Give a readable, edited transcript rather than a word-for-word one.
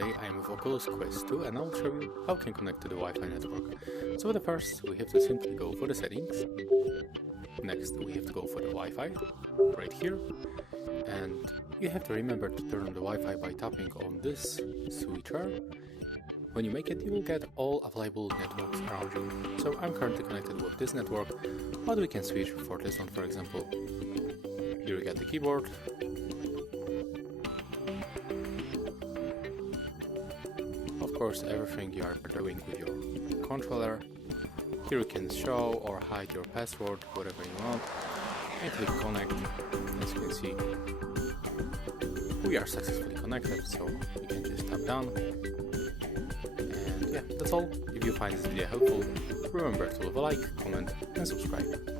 Today I am with Oculus Quest 2 and I'll show you how you can connect to the Wi-Fi network. So for the first, we have to simply go for the settings. Next we have to go for the Wi-Fi, right here. And you have to remember to turn on the Wi-Fi by tapping on this switcher. When you make it, you will get all available networks around you. So I'm currently connected with this network, but we can switch for this one, for example. Here you get the keyboard. Of course, everything you are doing with your controller. Here you can show or hide your password, whatever you want, and click connect. As you can see, we are successfully connected, so you can just tap down. And yeah, that's all. If you find this video helpful, remember to leave a like, comment, and subscribe.